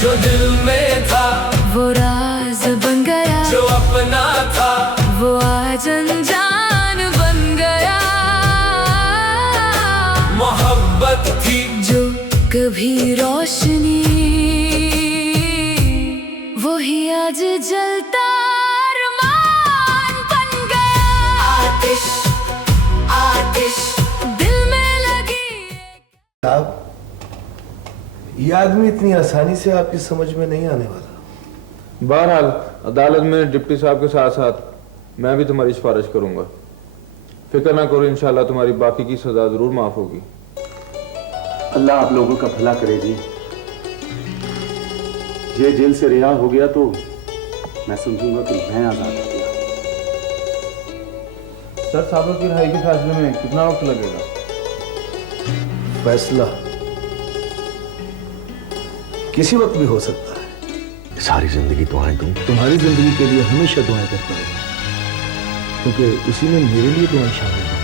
जो दिल में था वो राज बन गया, जो अपना था वो आज अनजान बन गया। मोहब्बत थी जो कभी रोशनी, वही आज जलता अरमान बन गया। आतिश आतिश दिल में लगी। साहब, ये आदमी इतनी आसानी से आपकी समझ में नहीं आने वाला। बहरहाल अदालत में डिप्टी साहब के साथ साथ मैं भी तुम्हारी सिफारिश करूंगा। फिक्र ना करो, इंशाल्लाह तुम्हारी बाकी की सजा जरूर माफ होगी। अल्लाह आप लोगों का भला करे जी। ये जेल से रिहा हो गया तो मैं समझूंगा कि मैं आजाद हो गया। सर, साहब की रिहाई के फैसले में कितना वक्त लगेगा? फैसला किसी वक्त भी हो सकता है। सारी जिंदगी दुआएं दूं। तुम्हारी जिंदगी के लिए हमेशा दुआएं करता रहो, क्योंकि उसी में मेरे लिए दुआएं शामिल हैं।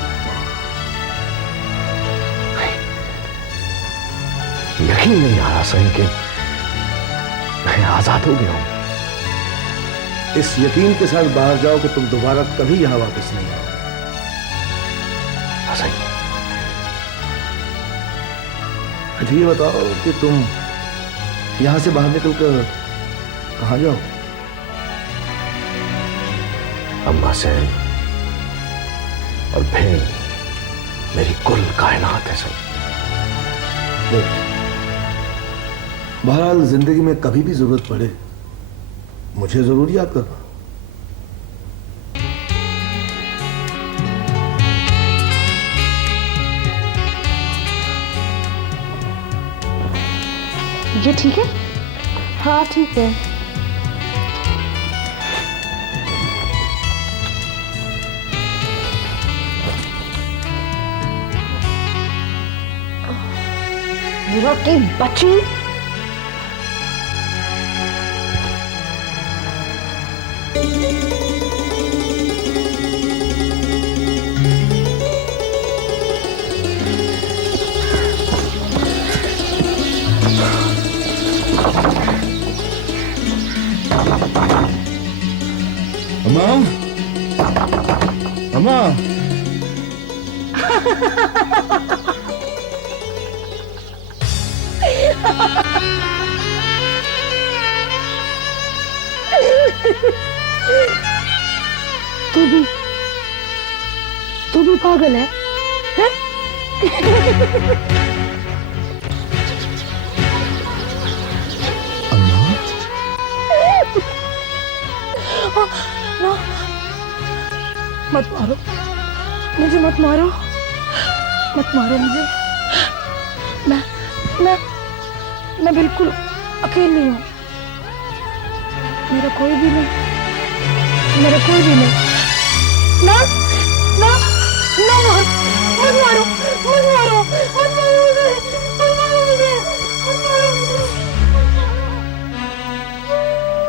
यकीन नहीं आ रहा सही कि मैं आजाद हो गया हूं। इस यकीन के साथ बाहर जाओ कि तुम दोबारा कभी यहां वापस नहीं आओ। सही। अच्छा, ये बताओ कि तुम यहां से बाहर निकलकर कहां जाओ? अम्मा से और फिर मेरी कुल कायनात है सब। बहरहाल जिंदगी में कभी भी जरूरत पड़े मुझे जरूर याद करना। ये ठीक है? हाँ ठीक है। रोटी बची। अम्मा, अम्मा। तू भी पागल है, हैं? अम्मा, ना, मत मारो मुझे, मत मारो, मत मारो मुझे। मैं बिल्कुल अकेली हूँ। मेरा कोई भी नहीं। ना ना ना, मत मारो, मत मारो, मत मारो मुझे, मत मारो मुझे, मत मारो मुझे।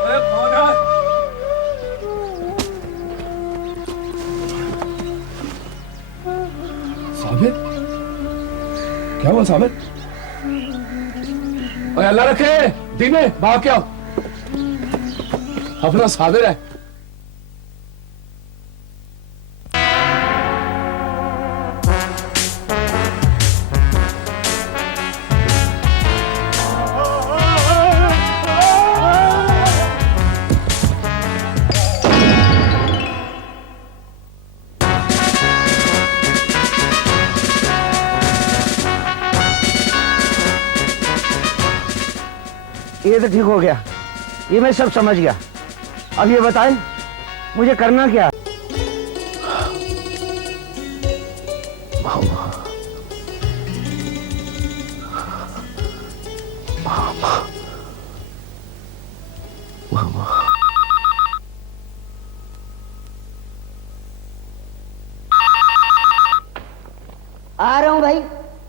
ओए कौन है? साबिर, क्या हुआ साबिर? ओए अल्लाह रखे, दीने भाग क्या? अपना साबिर है। ये तो ठीक हो गया, ये मैं सब समझ गया। अब ये बताएं मुझे करना क्या? मामा, मामा, मामा। आ रहा हूँ भाई,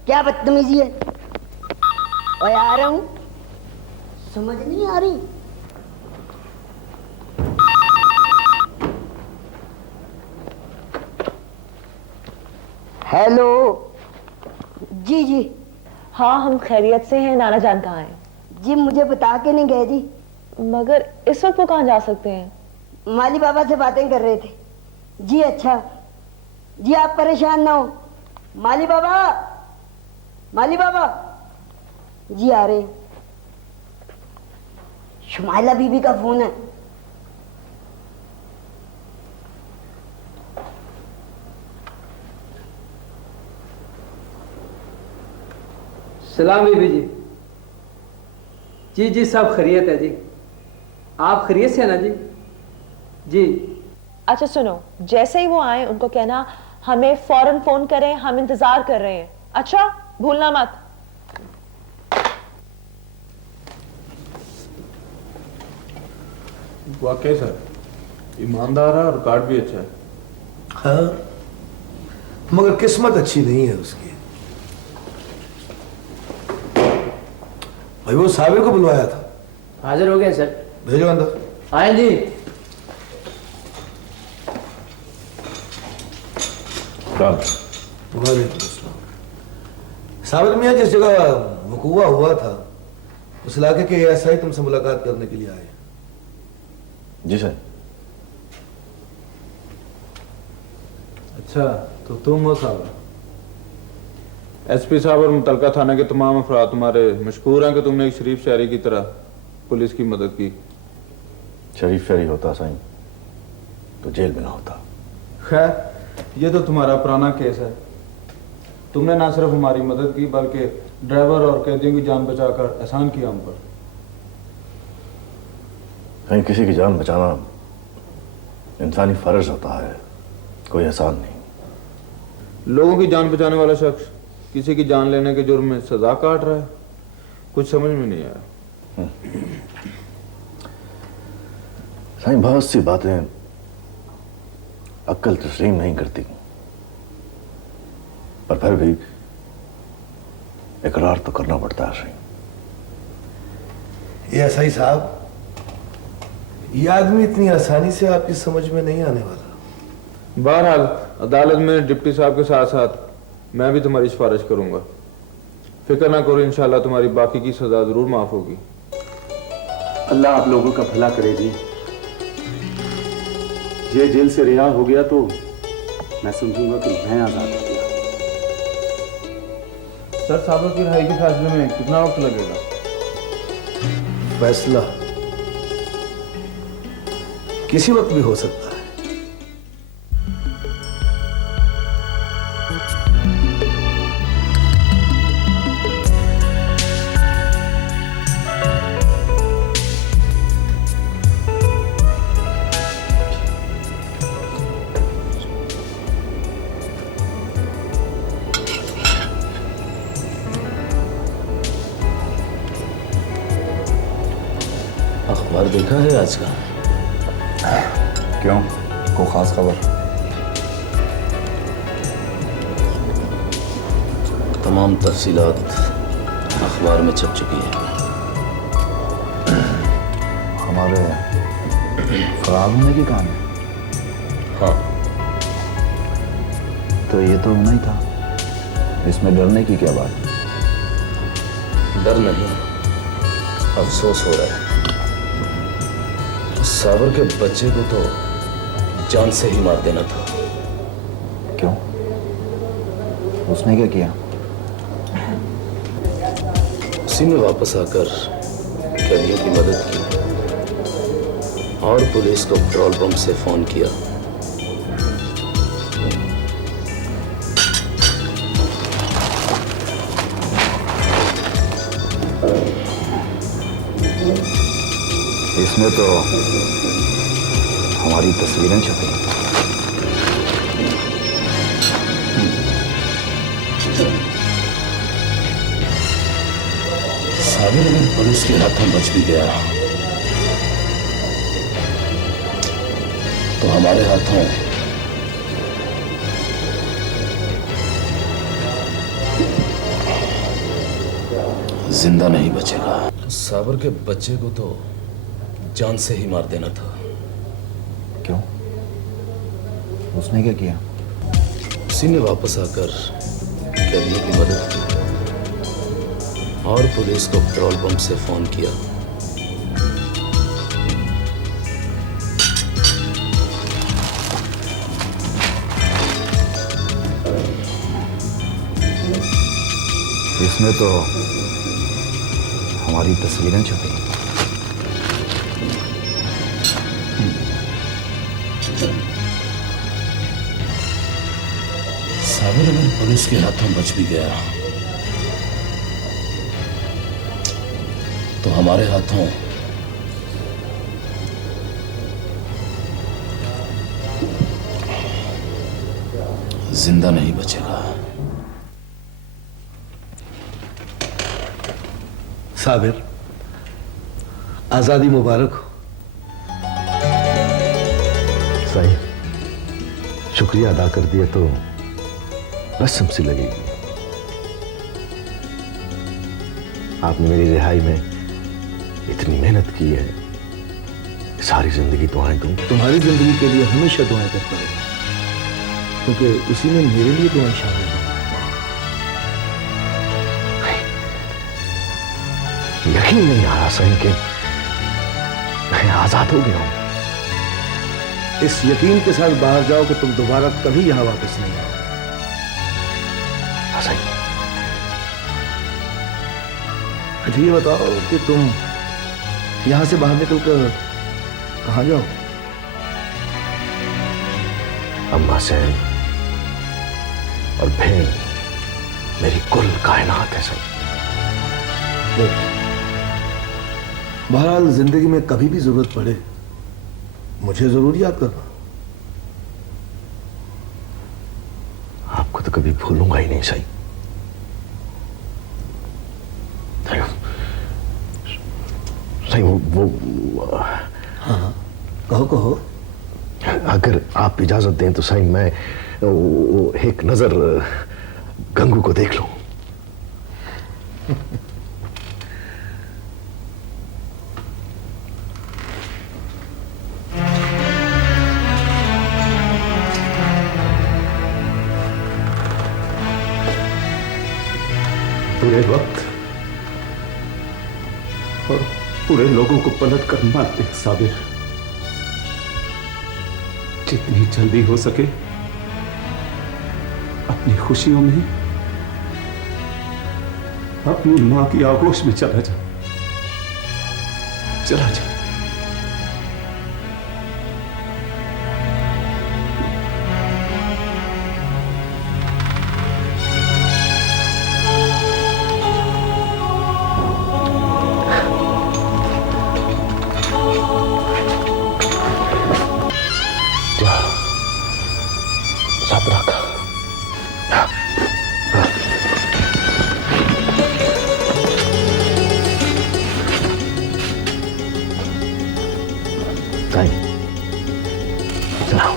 क्या बदतमीजी है? और आ रहा हूँ, समझ नहीं आ रही। हेलो। जी जी। हाँ हम खैरियत से हैं। नाना जान कहाँ हैं? जी मुझे बता के नहीं गए जी। मगर इस वक्त वो कहाँ जा सकते हैं? माली बाबा से बातें कर रहे थे जी। अच्छा जी, आप परेशान ना हो। माली बाबा, माली बाबा जी आ रहे हैं। शुमाइला बीबी का फोन है। सलाम बीबी जी। जी जी सब खैरियत है जी। आप खैरियत से है ना जी? जी अच्छा सुनो, जैसे ही वो आए उनको कहना हमें फौरन फोन करें, हम इंतजार कर रहे हैं। अच्छा भूलना मत। वाकई सर ईमानदार है और कार्ड भी अच्छा है। हाँ, मगर किस्मत अच्छी नहीं है उसकी। भाई वो साबिर को बुलवाया था। हाजिर हो गए सर। भेजो अंदर। आए जी। वालेकुम अस्सलाम। साबिर मियाँ जिस जगह वकूआ हुआ था उस इलाके के एएसआई तुमसे मुलाकात करने के लिए आए। जी सर। अच्छा तो तुम हो साहब? एसपी साहब और मुतलका थाने के तमाम अफराद तुम्हारे मशहूर हैं कि तुमने एक शरीफ शहरी की तरह पुलिस की मदद की। शरीफ शहरी होता साईं तो जेल में ना होता। खैर ये तो तुम्हारा पुराना केस है। तुमने ना सिर्फ हमारी मदद की बल्कि ड्राइवर और कैदियों की जान बचाकर एहसान किया हम पर। कहीं किसी की जान बचाना इंसानी फर्ज होता है, कोई एहसान नहीं। लोगों की जान बचाने वाला शख्स किसी की जान लेने के जुर्म में सजा काट रहा है, कुछ समझ में नहीं आया। साईं बहुत सी बातें अक्ल तस्लीम नहीं करती, पर फिर भी इकरार तो करना पड़ता है साईं। एएसआई साहब, ये आदमी इतनी आसानी से आपकी समझ में नहीं आने वाला। बहरहाल अदालत में डिप्टी साहब के साथ साथ मैं भी तुम्हारी सिफारिश करूंगा। फिक्र ना करो, इंशाल्लाह तुम्हारी बाकी की सजा जरूर माफ होगी। अल्लाह आप लोगों का भला करे जी। ये जेल से रिहा हो गया तो मैं समझूंगा कि मैं आजाद हो गया। सर साहब की रिहाई के फैसले में कितना वक्त लगेगा? फैसला किसी वक्त भी हो सकता है। अखबार देखा है आज का? क्यों, कोई खास खबर? तमाम तफसीलात अखबार में छप चुकी है। हमारे फरार होने की कहानी? हाँ। तो ये तो नहीं था, इसमें डरने की क्या बात? डर नहीं, अफसोस हो रहा है। साबर के बच्चे को तो जान से ही मार देना था। क्यों? उसने क्या किया? उसी ने वापस आकर कैदियों की मदद की और पुलिस को पेट्रोल पंप से फोन किया। इसमें तो हमारी तस्वीरें छपी। साबिर अगर पुलिस के हाथों बच भी गया तो हमारे हाथों जिंदा नहीं बचेगा। साबिर के बच्चे को तो जान से ही मार देना था। क्यों? उसने क्या किया? उसी ने वापस आकर कैदियों की मदद की और पुलिस को पेट्रोल पंप से फोन किया। इसमें तो हमारी तस्वीरें छपी। साबिर अगर पुलिस के हाथों बच भी गया तो हमारे हाथों जिंदा नहीं बचेगा। साबिर, आजादी मुबारक हो। सही, शुक्रिया अदा कर दिया तो रस्म सी लगेगी। आपने मेरी रिहाई में इतनी मेहनत की है, सारी जिंदगी दुआएं दूं। तुम्हारी जिंदगी के लिए हमेशा दुआएं करता हूं, क्योंकि उसी में मेरे लिए दुआएं शामिल हैं। यकीन नहीं आ रहा सही कि मैं आजाद हो गया हूं। इस यकीन के साथ बाहर जाओ कि तुम दोबारा कभी यहां वापस नहीं आओ। सही। अच्छा ये बताओ कि तुम यहां से बाहर निकलकर कहां जाओ? अम्मा से और बहन मेरी कुल कायनात है सही। बहरहाल जिंदगी में कभी भी जरूरत पड़े मुझे जरूर याद करना। आपको तो कभी भूलूंगा ही नहीं सही। सही वो हाँ कहो कहो। अगर आप इजाजत दें तो सही मैं वो एक नजर गंगू को देख लूं। पूरे वक्त और पूरे लोगों को पलट कर मार दे साबिर। जितनी जल्दी हो सके अपनी खुशियों में अपनी मां की आगोश में चला जा। सब रखा। चलाओ।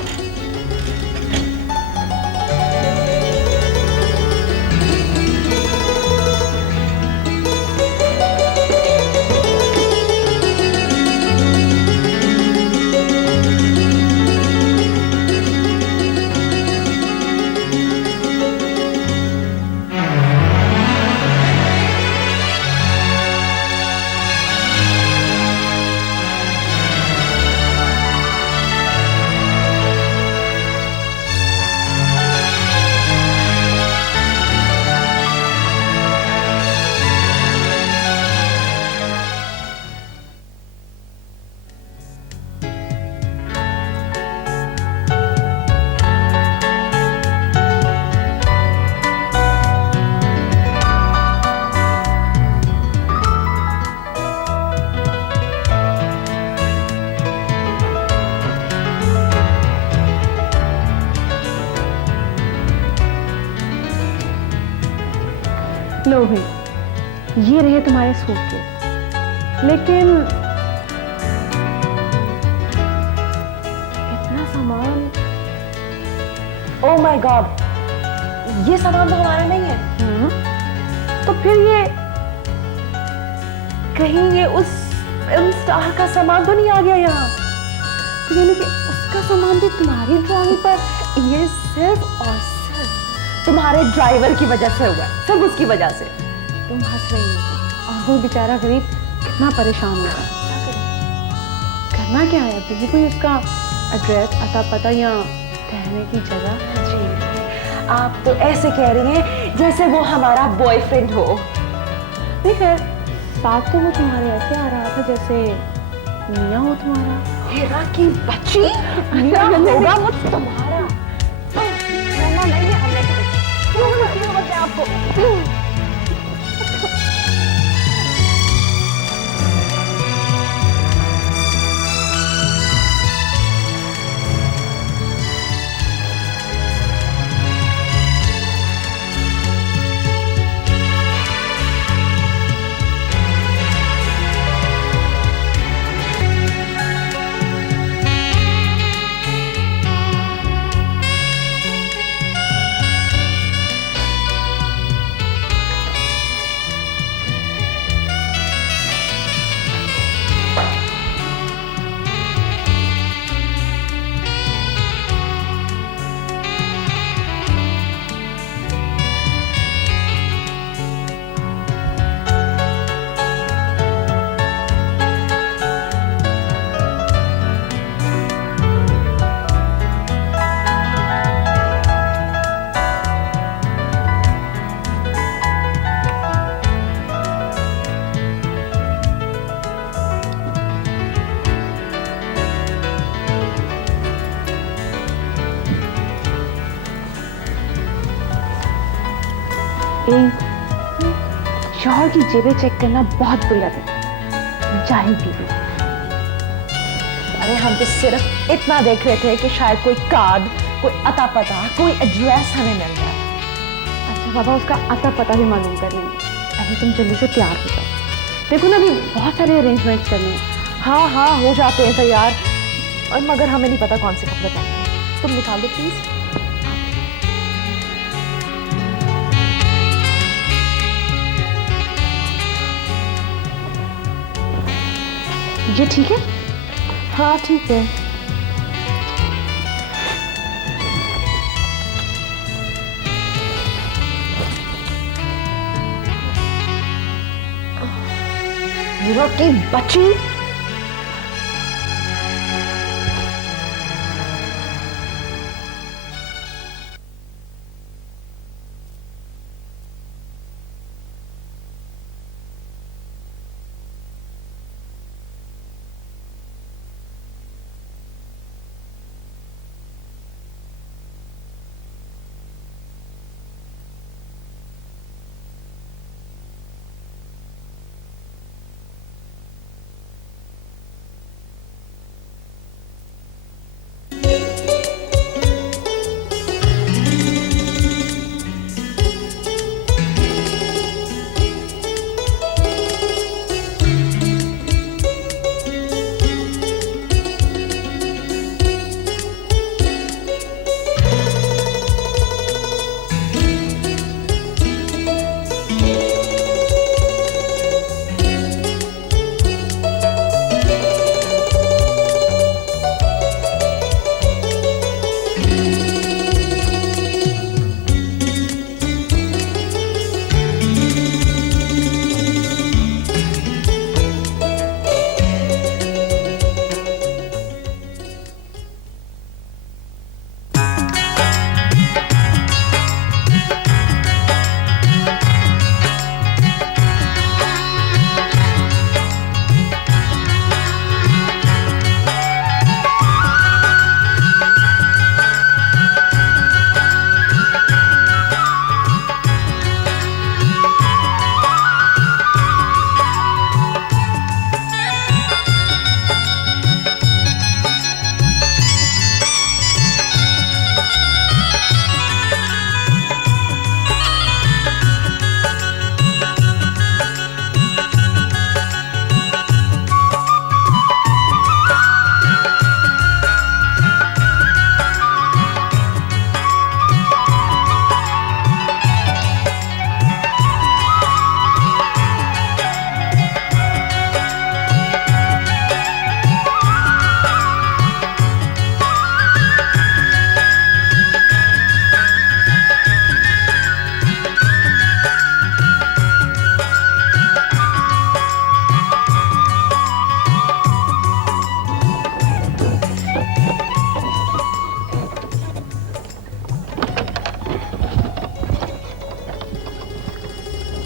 लो भाई, ये रहे तुम्हारे सूटकेस। लेकिन इतना सामान, ओह माय गॉड, ये सामान तो हमारा नहीं है। तो फिर ये कहीं ये उस फिल्म स्टार का सामान तो नहीं आ गया यहाँ? तो यानी कि उसका सामान भी तुम्हारी ड्राइंग पर, ये सिर्फ और सिर्फ तुम्हारे ड्राइवर की वजह से हुआ है, सिर्फ उसकी वजह से। तुम हंस रही हो। और वो बेचारा गरीब कितना परेशान होगा। करना क्या है अभी? कोई उसका एड्रेस, अता पता या ठहरने की जगह? जी आप तो ऐसे कह रही हैं जैसे वो हमारा बॉयफ्रेंड हो। नहीं खैर, साथ तो वो तुम्हारे ऐसे आ रहा था जैसे मियाँ हो तुम्हारा। हेरा की बच्ची मियाँ होगा वो तुम्हारा। नहीं है हमने क्यों बोलते हैं आपको? शौहर की जेबें चेक करना बहुत बुरी आदत है, जाहिल बीवी। अरे हम तो सिर्फ इतना देख रहे थे कि शायद कोई कार्ड, कोई अता पता, कोई एड्रेस हमें मिल जाए। अच्छा बाबा, उसका अता पता भी मालूम कर लेंगे। अरे तुम जल्दी से तैयार हो जाओ, देखो ना अभी बहुत सारे अरेंजमेंट्स करने हैं। हाँ हाँ हो जाते हैं तैयार, और मगर हमें नहीं पता कौन से कपड़े पहनने। तुम निकाल दो प्लीज। ये ठीक है? हाँ ठीक है। हीरो की बच्ची,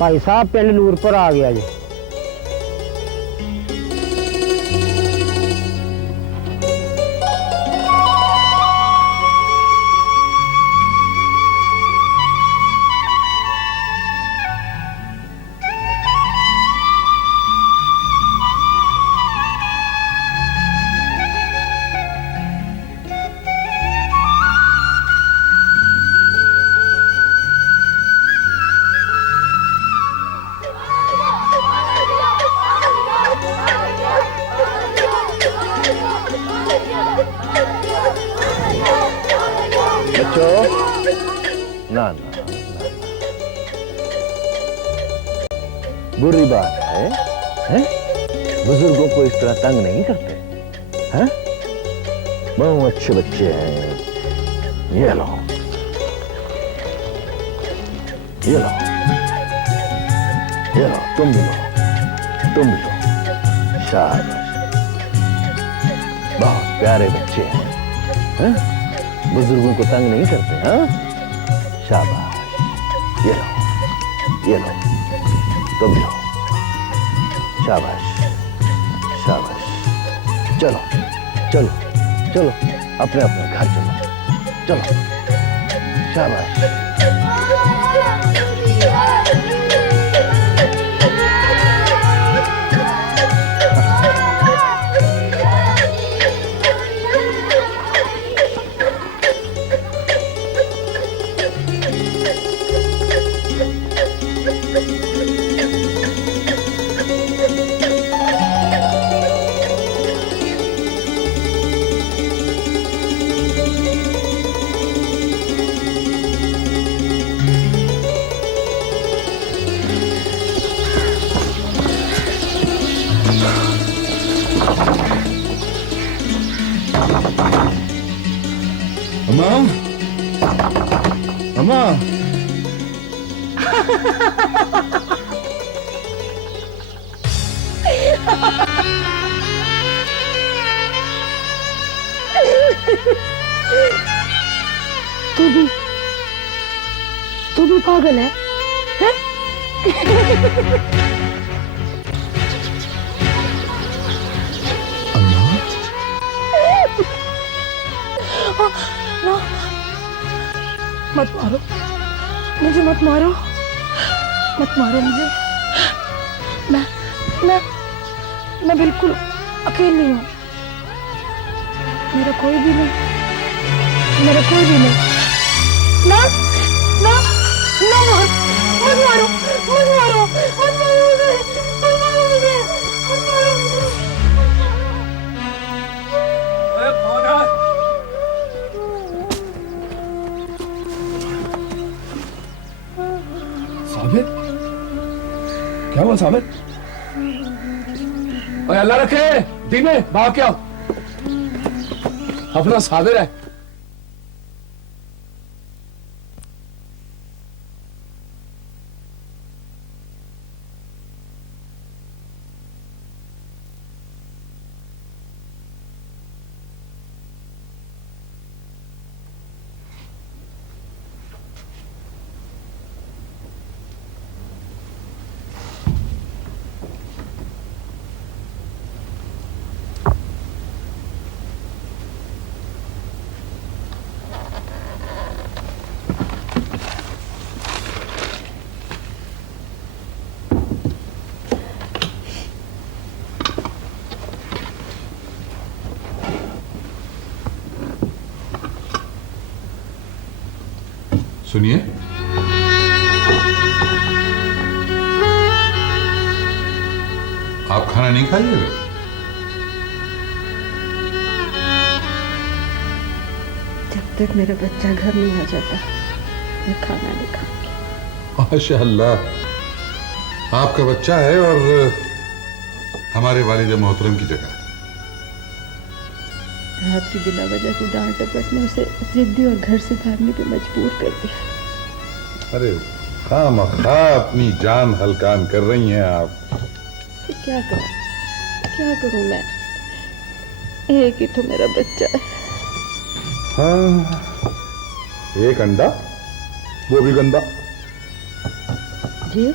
भाई साहब पिंड नूरपुर आ गया जी। ना ना, बुरी बात है? बुजुर्गों को इस तरह तंग नहीं करते हैं? बहुत अच्छे बच्चे हैं। ये लो, ये लो, ये लो, तुम भी लो, तुम भी लो। शाबाश, बहुत प्यारे बच्चे हैं। बुजुर्गों को तंग नहीं करते। हाँ, शाबाश। ये लो, ये लो, तुम लो। शाबाश, शाबाश। चलो चलो चलो, अपने अपने घर चलो, चलो। शाबाश। अम्मा, अम्मा। तू भी पागल है? मत मारो मुझे, मत मारो, मत मारो मुझे। मैं बिल्कुल अकेली हूँ। मेरा कोई भी नहीं, मेरा कोई भी नहीं। ना ना ना, मत मारो, मत मारो, मत मारो मुझे, मत मारो मुझे, मत मारो मुझे। ओए कौन है? साबिर, क्या हुआ साबिर? ओए अल्लाह रखे, दीने भाग क्या? अपना साबिर है। सुनिए, आप खाना नहीं खाइएगा? जब तक मेरा बच्चा घर नहीं आ जाता मैं खाना नहीं खाऊंगी। माशाअल्लाह, आपका बच्चा है और हमारे वालिद मोहतरम की जगह। रात की बिना वजह की डांट डपट ने उसे जिद्दी और घर से भागने पे मजबूर कर दिया। अरे खामखा अपनी जान हलकान कर रही हैं आप। तो क्या करूं मैं? एक ही तो मेरा बच्चा है। हाँ, एक अंडा, वो भी गंदा। जी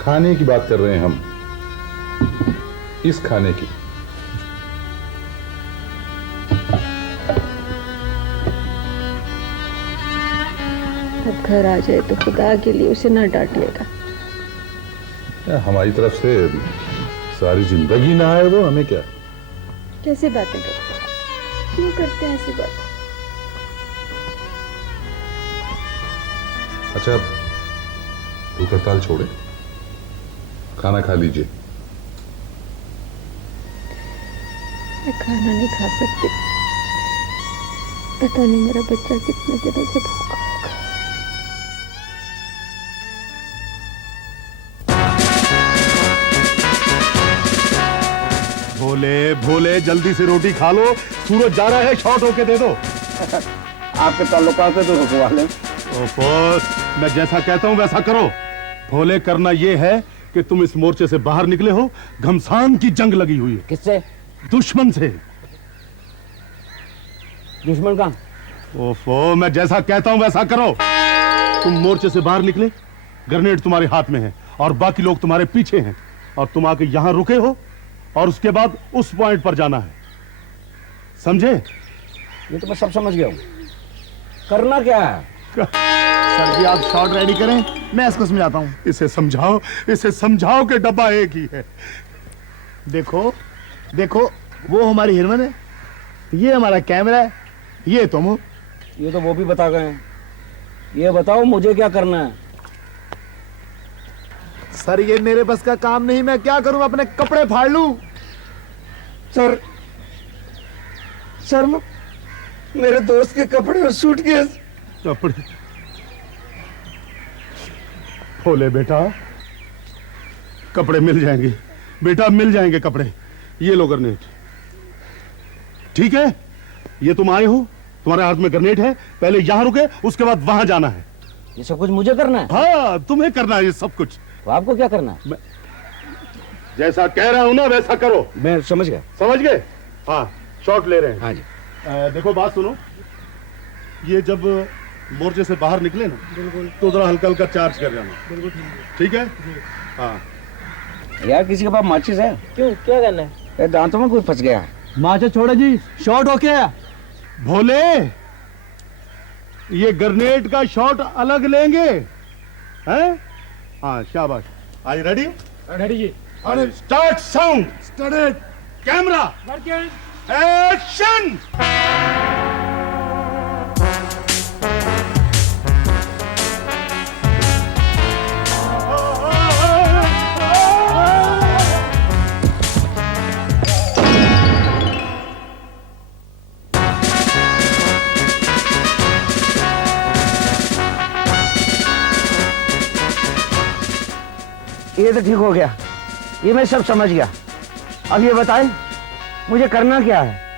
खाने की बात कर रहे हैं हम, इस खाने की। अब घर आ जाए तो खुदा के लिए उसे ना डांटिएगा। हमारी तरफ से सारी जिंदगी ना आए वो, हमें क्या। कैसे बातें करते हैं, क्यों करते हैं ऐसी बात? अच्छा, भूख हड़ताल छोड़े, खाना खा लीजिए। मैं खाना नहीं खा सकती, पता नहीं मेरा बच्चा कितने दिनों से भूखा होगा। भोले भोले जल्दी से रोटी खा लो, सूरज जा रहा है, शॉर्ट होके दे दो। आपके ताल्लुकात से तो रुकवा लें। मैं जैसा कहता हूं वैसा करो। भोले, करना ये है कि तुम इस मोर्चे से बाहर निकले हो, घमसान की जंग लगी हुई है। किससे? दुश्मन से। दुश्मन का? ओफो, मैं जैसा कहता हूं वैसा करो। तुम मोर्चे से बाहर निकले, ग्रेनेड तुम्हारे हाथ में है और बाकी लोग तुम्हारे पीछे हैं, और तुम आके यहां रुके हो और उसके बाद उस पॉइंट पर जाना है, समझे? ये तो मैं सब समझ गया हूं। करना क्या है? सर जी, आप शॉट रेडी करें, मैं इसको समझाता हूं। इसे समझाओ कि डब्बा एक ही है। देखो देखो, वो हमारी हिरमन है, ये हमारा कैमरा है, ये तुम हो। ये तो वो भी बता गए हैं। ये बताओ मुझे क्या करना है? सर, ये मेरे बस का काम नहीं, मैं क्या करूं, अपने कपड़े फाड़ लूं? सर मेरे दोस्त के कपड़े और सूटकेस। कपड़े? भोले बेटा, कपड़े मिल जाएंगे बेटा, मिल जाएंगे कपड़े। ये लो ग्रेनेड, ठीक है? ये तुम आए हो, तुम्हारे हाथ में ग्रेनेड है, पहले यहां रुके, उसके बाद वहां जाना है। ये सब कुछ मुझे करना है? हाँ, तुम्हें करना है ये सब कुछ। तो आपको क्या करना है? जैसा कह रहा हूं ना वैसा करो। मैं समझ गया। समझ गए? हाँ, शॉट ले रहे हैं। हाँ जी। देखो, बात सुनो, ये जब मोर्चे से बाहर निकले ना, तो जरा हल्का हल्का चार्ज कर जाना। बिल्कुल ठीक है। हाँ यार, किसी के पास माचिस है? क्यों, क्या करना है? दांतों में कोई फंस गया। माचिस छोड़ो जी, शॉट हो क्या? भोले, ये ग्रेनेड का शॉट अलग लेंगे, हैं? हाँ, शाबाश। Are you ready? रेडी जी। अरे start sound, started, camera, action. ये तो ठीक हो गया, ये मैं सब समझ गया। अब ये बताएं मुझे करना क्या है?